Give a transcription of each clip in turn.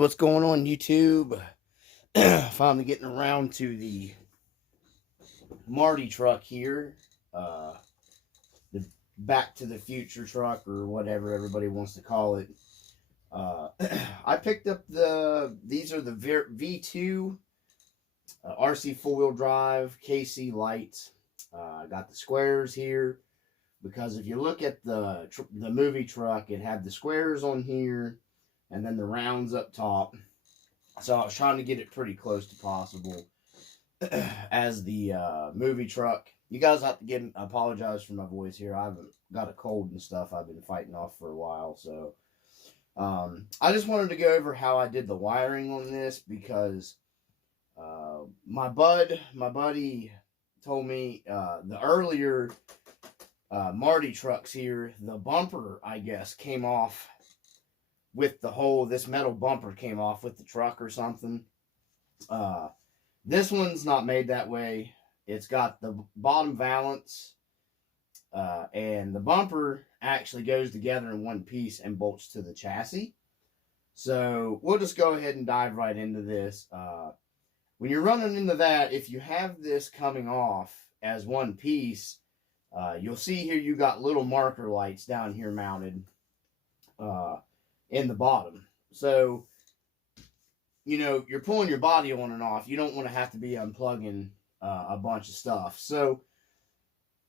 So what's going on, YouTube? Finally getting around to the Marty truck here. The Back to the Future truck, or whatever everybody wants to call it. I picked up these are the V2 RC 4-wheel drive KC lights. I got the squares here because if you look at the movie truck, it had the squares on here and then the rounds up top. So I was trying to get it pretty close to possible as the movie truck. You guys have to apologize for my voice here. I've got a cold and stuff I've been fighting off for a while. So I just wanted to go over how I did the wiring on this because my buddy told me the earlier Marty trucks here, the bumper, I guess, came off with the hole. This metal bumper came off with the truck or something. This one's not made that way. It's got the bottom valance and the bumper actually goes together in one piece and bolts to the chassis. So we'll just go ahead and dive right into this. When you're running into that, if you have this coming off as one piece, you'll see here you got little marker lights down here mounted in the bottom. So, you know, you're pulling your body on and off. You don't want to have to be unplugging a bunch of stuff. So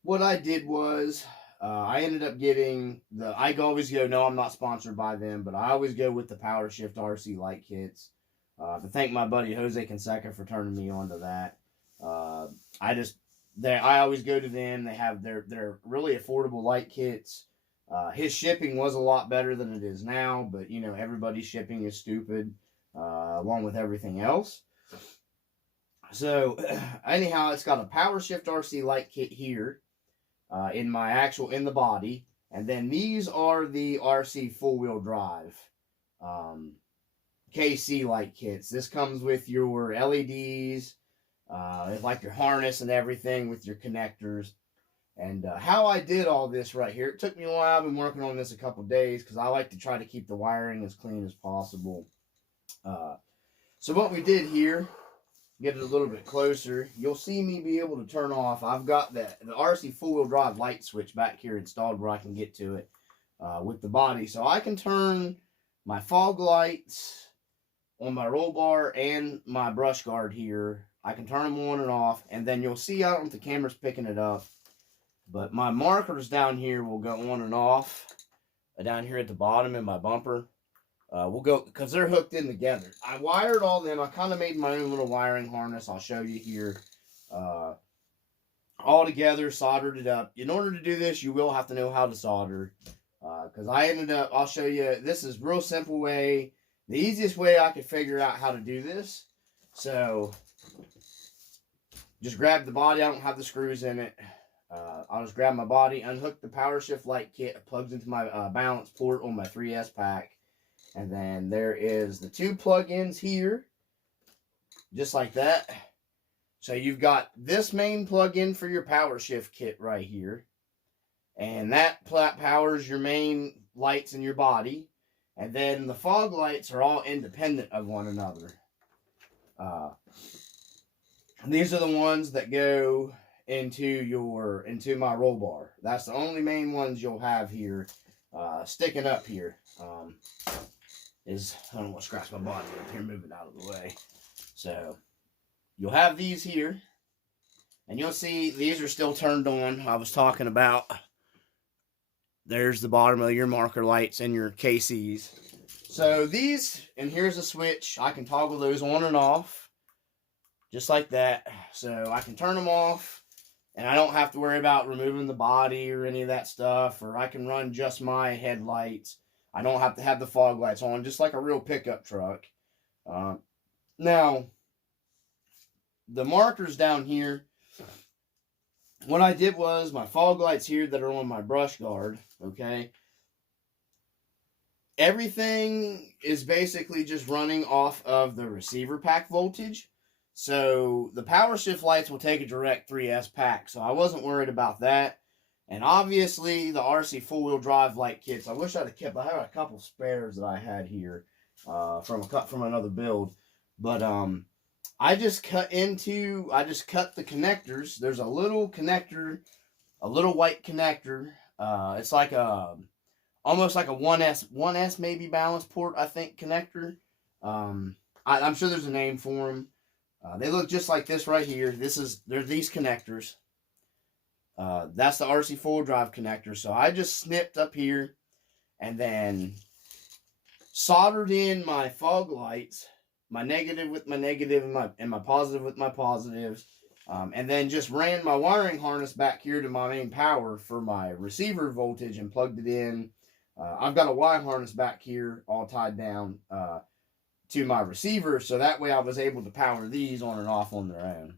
what I did was I ended up getting I always go, no, I'm not sponsored by them, but I always go with the PowerShift RC light kits. To thank my buddy Jose Canseca for turning me on to that. I always go to them. They have their really affordable light kits. His shipping was a lot better than it is now, but you know, everybody's shipping is stupid, along with everything else. So anyhow, it's got a PowerShift RC light kit here in the body, and then these are the RC 4-wheel drive KC light kits. This comes with your LEDs, like your harness and everything with your connectors. And how I did all this right here, it took me a while. I've been working on this a couple days because I like to try to keep the wiring as clean as possible. So what we did here, get it a little bit closer, you'll see me be able to turn off. I've got the RC 4-wheel drive light switch back here installed where I can get to it with the body. So I can turn my fog lights on my roll bar and my brush guard here. I can turn them on and off, and then you'll see, I don't know if the camera's picking it up, but my markers down here will go on and off down here at the bottom in my bumper. We'll go, because they're hooked in together. I wired all them. I kind of made my own little wiring harness. I'll show you here. All together, soldered it up. In order to do this, you will have to know how to solder. Because I'll show you, this is a real simple way, the easiest way I could figure out how to do this. So, just grab the body. I don't have the screws in it. I'll just grab my body, unhook the PowerShift light kit. It plugs into my balance port on my 3S pack. And then there is the two plug-ins here. Just like that. So you've got this main plug-in for your PowerShift kit right here. And that powers your main lights in your body. And then the fog lights are all independent of one another. These are the ones that go into my roll bar. That's the only main ones you'll have here, sticking up here. I don't want to scratch my body up here, move it out of the way. So you'll have these here, and you'll see these are still turned on. I was talking about, there's the bottom of your marker lights and your KCs. So these, and here's a switch. I can toggle those on and off, just like that. So I can turn them off, and I don't have to worry about removing the body or any of that stuff, or I can run just my headlights. I don't have to have the fog lights on, just like a real pickup truck. Now, the markers down here, what I did was my fog lights here that are on my brush guard, okay? Everything is basically just running off of the receiver pack voltage. So the PowerShift lights will take a direct 3S pack, so I wasn't worried about that. And obviously the RC 4-wheel drive light kits, I wish I'd have kept, I had a couple spares that I had here. from another build. But I just cut the connectors. There's a little connector, a little white connector. It's like almost like a 1S maybe balance port, I think, connector. I'm sure there's a name for them. They look just like this right here. There's these connectors. That's the Rc4wd drive connector. So I just snipped up here and then soldered in my fog lights, my negative with my negative and my positive with my positives, and then just ran my wiring harness back here to my main power for my receiver voltage and plugged it in. I've got a wire harness back here all tied down to my receiver, so that way I was able to power these on and off on their own.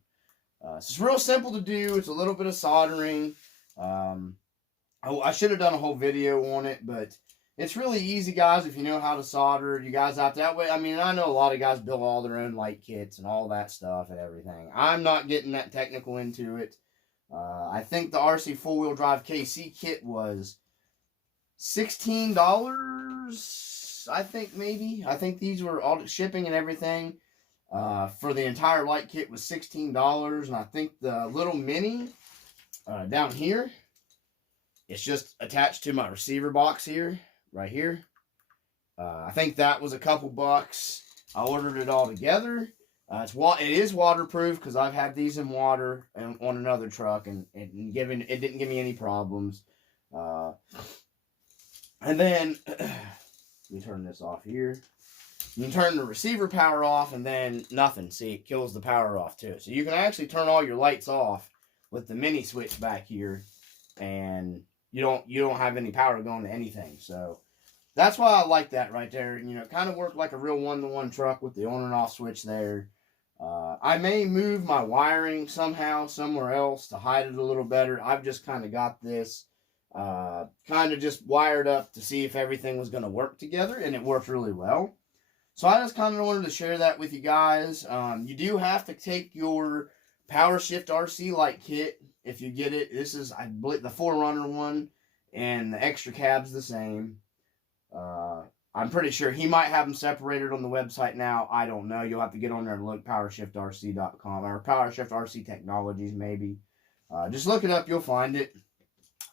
So it's real simple to do. It's a little bit of soldering. I should have done a whole video on it, but it's really easy, guys, if you know how to solder. You guys out that way, I mean, I know a lot of guys build all their own light kits and all that stuff and everything. I'm not getting that technical into it. I think the RC 4-wheel drive KC kit was $16, I think, maybe. I think these were all shipping and everything. For the entire light kit was $16, and I think the little mini down here, it's just attached to my receiver box here, right here. I think that was a couple bucks. I ordered it all together. It is waterproof because I've had these in water and on another truck, and it didn't give me any problems. And then let me turn this off here. You can turn the receiver power off and then nothing. See, it kills the power off too. So you can actually turn all your lights off with the mini switch back here, and you don't have any power going to anything. So that's why I like that right there. You know, it kind of worked like a real one-to-one truck with the on and off switch there. I may move my wiring somehow somewhere else to hide it a little better. I've just kind of got this kind of just wired up to see if everything was going to work together, and it worked really well. So I just kind of wanted to share that with you guys. You do have to take your Power Shift RC light kit if you get it. This is, I believe, the 4Runner one, and the Xtra cab's the same. I'm pretty sure he might have them separated on the website now. I don't know. You'll have to get on there and look, powershiftRC.com, or Powershift RC Technologies, maybe. Just look it up. You'll find it.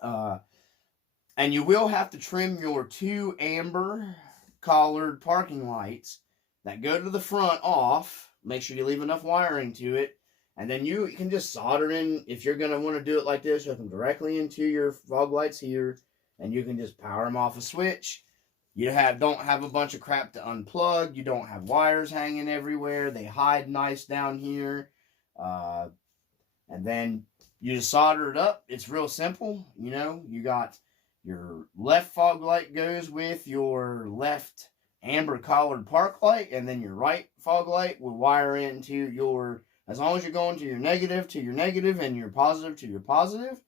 And you will have to trim your 2 amber collared parking lights that go to the front off. Make sure you leave enough wiring to it. And then you can just solder in, if you're going to want to do it like this, hook them directly into your fog lights here, and you can just power them off a switch. You don't have a bunch of crap to unplug. You don't have wires hanging everywhere. They hide nice down here. And then you just solder it up. It's real simple. You know, you got your left fog light goes with your left amber collared park light, and then your right fog light will wire into your, as long as you're going to your negative and your positive to your positive,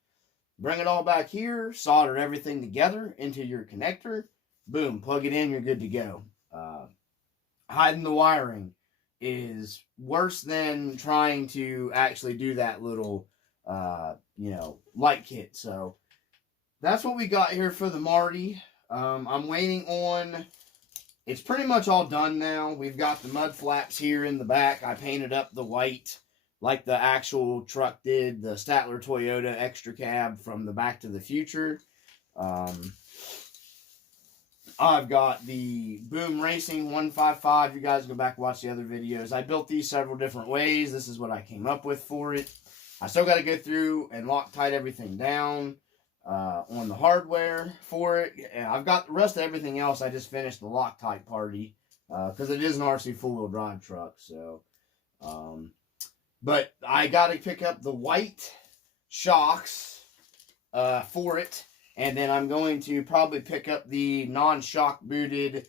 bring it all back here, solder everything together into your connector, boom, plug it in, you're good to go. Hiding the wiring is worse than trying to actually do that little, light kit. So that's what we got here for the Marty. I'm waiting on, it's pretty much all done now. We've got the mud flaps here in the back. I painted up the white like the actual truck did, the Statler Toyota Xtra cab from the Back to the Future. I've got the Boom Racing 155. You guys go back and watch the other videos. I built these several different ways. This is what I came up with for it. I still got to go through and Loctite everything down on the hardware for it. And I've got the rest of everything else. I just finished the Loctite party because it is an RC 4-wheel drive truck. So, but I got to pick up the white shocks for it. And then I'm going to probably pick up the non-shock booted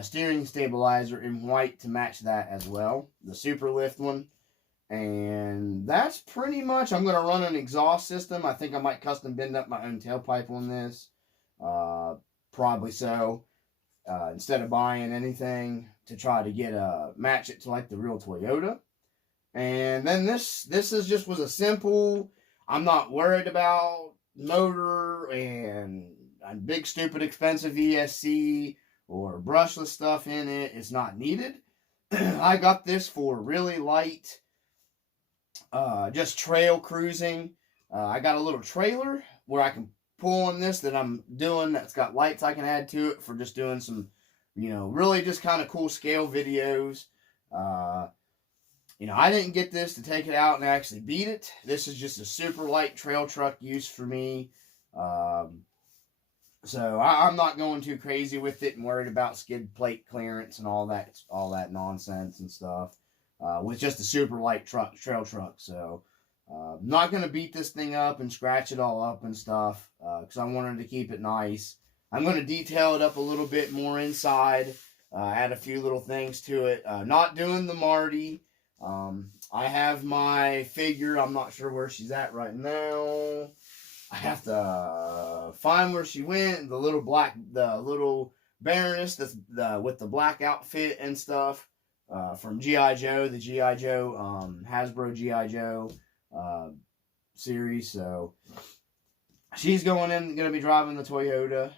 steering stabilizer in white to match that as well. The Super Lift one. And that's pretty much, I'm going to run an exhaust system. I think I might custom bend up my own tailpipe on this. Probably so. Instead of buying anything to try to match it to like the real Toyota. And then this was a simple, I'm not worried about motor and a big stupid expensive ESC or brushless stuff in it, it's not needed. I got this for really light, just trail cruising. I got a little trailer where I can pull on this that I'm doing that's got lights I can add to it for just doing some, really just kind of cool scale videos. I didn't get this to take it out and actually beat it. This is just a super light trail truck use for me. So I'm not going too crazy with it and worried about skid plate clearance and all that nonsense and stuff. With just a super light trail truck. So I'm not going to beat this thing up and scratch it all up and stuff because I wanted to keep it nice. I'm going to detail it up a little bit more inside, add a few little things to it. Not doing the Marty. I have my figure. I'm not sure where she's at right now. I have to find where she went. The little Baroness that's with the black outfit and stuff from G.I. Joe, the G.I. Joe, Hasbro G.I. Joe series. So she's going to be driving the Toyota.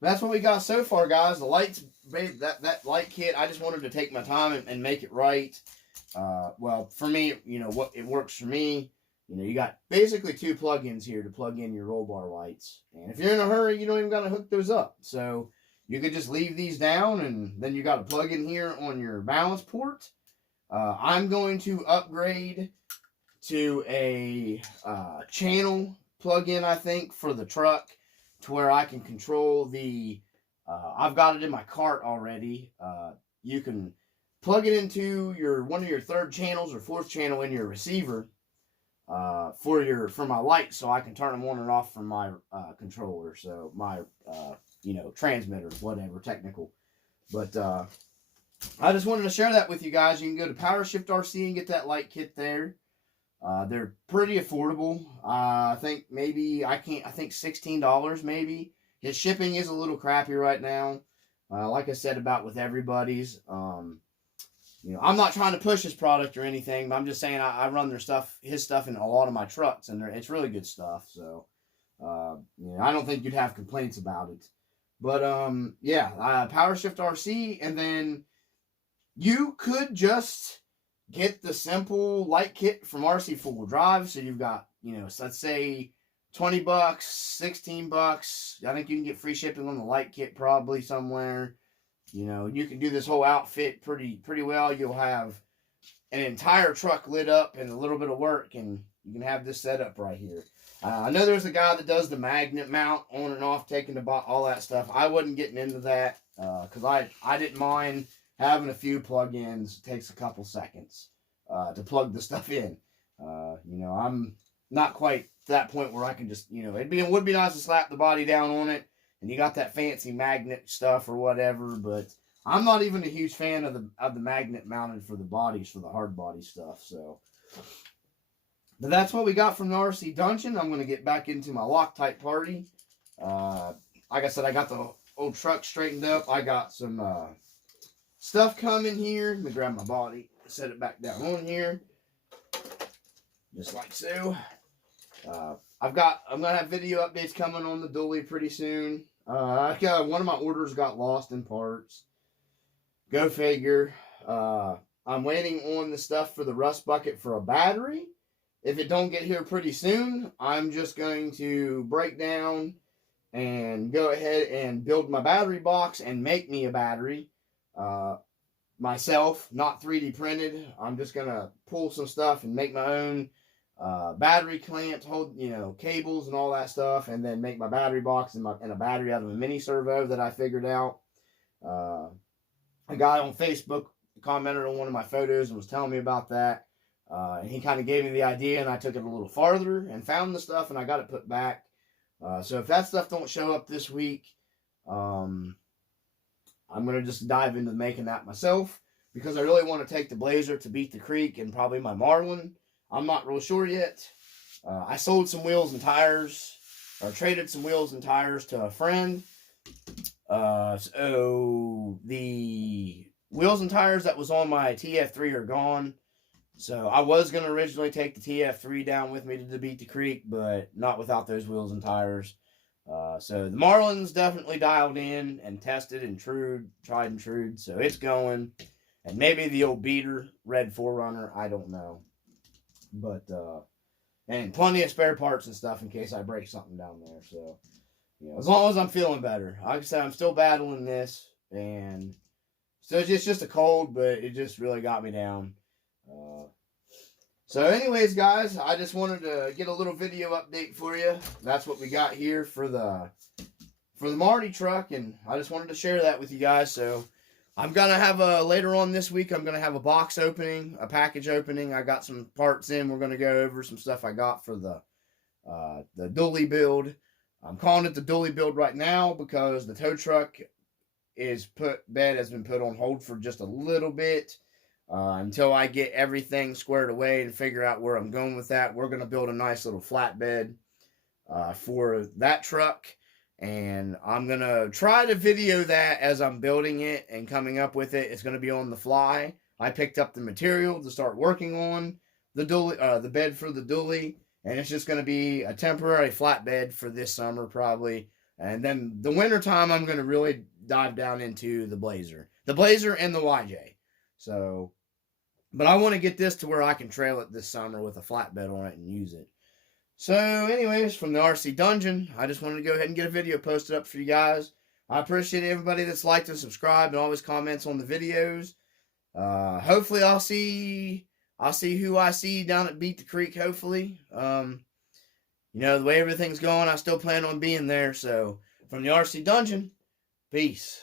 That's what we got so far, guys. The lights, that light kit, I just wanted to take my time and make it right. Well, for me, what it works for me. You got basically 2 plug-ins here to plug in your roll bar lights. And if you're in a hurry, you don't even got to hook those up. So you could just leave these down, and then you got a plug-in here on your balance port. I'm going to upgrade to a channel plug-in, I think, for the truck to where I can control the... I've got it in my cart already. You can plug it into one of your 3rd channels or 4th channel in your receiver. For my lights, so I can turn them on and off from my controller, so my transmitter, whatever, technical. But I just wanted to share that with you guys. You can go to PowerShift RC and get that light kit there. They're pretty affordable. I think $16 maybe. His shipping is a little crappy right now. Like I said about with everybody's. I'm not trying to push his product or anything, but I'm just saying I run his stuff in a lot of my trucks, and it's really good stuff. So, I don't think you'd have complaints about it. But, PowerShift RC, and then you could just get the simple light kit from Rc4wd. So you've got, so let's say $20, $16. I think you can get free shipping on the light kit probably somewhere. You can do this whole outfit pretty well. You'll have an entire truck lit up and a little bit of work, and you can have this set up right here. I know there's a guy that does the magnet mount on and off, taking all that stuff. I wasn't getting into that because I didn't mind having a few plug-ins. It takes a couple seconds to plug the stuff in. I'm not quite to that point where I can just, it would be nice to slap the body down on it. And you got that fancy magnet stuff or whatever, but I'm not even a huge fan of the magnet mounted for the bodies, for the hard body stuff. So, but that's what we got from the RC Dungeon. I'm going to get back into my Loctite party. Like I said, I got the old truck straightened up. I got some stuff coming here. Let me grab my body, set it back down on here, just like so. I'm gonna have video updates coming on the dually pretty soon. One of my orders got lost in parts. Go figure. I'm waiting on the stuff for the rust bucket for a battery. If it don't get here pretty soon, I'm just going to break down and go ahead and build my battery box and make me a battery myself, not 3D printed. I'm just gonna pull some stuff and make my own battery clamps, hold cables and all that stuff, and then make my battery box and a battery out of a mini servo that I figured out. A guy on Facebook commented on one of my photos and was telling me about that. And he kind of gave me the idea, and I took it a little farther and found the stuff, and I got it put back. So if that stuff don't show up this week, I'm going to just dive into making that myself, because I really want to take the Blazer to Beat the Creek and probably my Marlin. I'm not real sure yet. I sold some wheels and tires, or traded some wheels and tires to a friend. So the wheels and tires that was on my TF3 are gone. So I was going to originally take the TF3 down with me to Beat the Creek, but not without those wheels and tires. So the Marlin's definitely dialed in and tested and tried and true. So it's going. And maybe the old beater, Red 4Runner, I don't know. But, and plenty of spare parts and stuff in case I break something down there. So, as long as I'm feeling better. Like I said, I'm still battling this. And so it's just a cold, but it just really got me down. So anyways, guys, I just wanted to get a little video update for you. That's what we got here for the Marty truck, and I just wanted to share that with you guys. So I'm going to have later on this week, I'm going to have a box opening, a package opening. I got some parts in. We're going to go over some stuff I got for the dually build. I'm calling it the dually build right now because the tow truck has been put on hold for just a little bit. Until I get everything squared away and figure out where I'm going with that. We're going to build a nice little flatbed for that truck. And I'm going to try to video that as I'm building it and coming up with it. It's going to be on the fly. I picked up the material to start working on the bed for the dually. And it's just going to be a temporary flatbed for this summer probably. And then the winter time, I'm going to really dive down into the Blazer. The Blazer and the YJ. So, but I want to get this to where I can trail it this summer with a flatbed on it and use it. So, anyways, from the RC Dungeon, I just wanted to go ahead and get a video posted up for you guys. I appreciate everybody that's liked and subscribed and always comments on the videos. Hopefully, I'll see who I see down at Beat the Creek. Hopefully, the way everything's going, I still plan on being there. So, from the RC Dungeon, peace.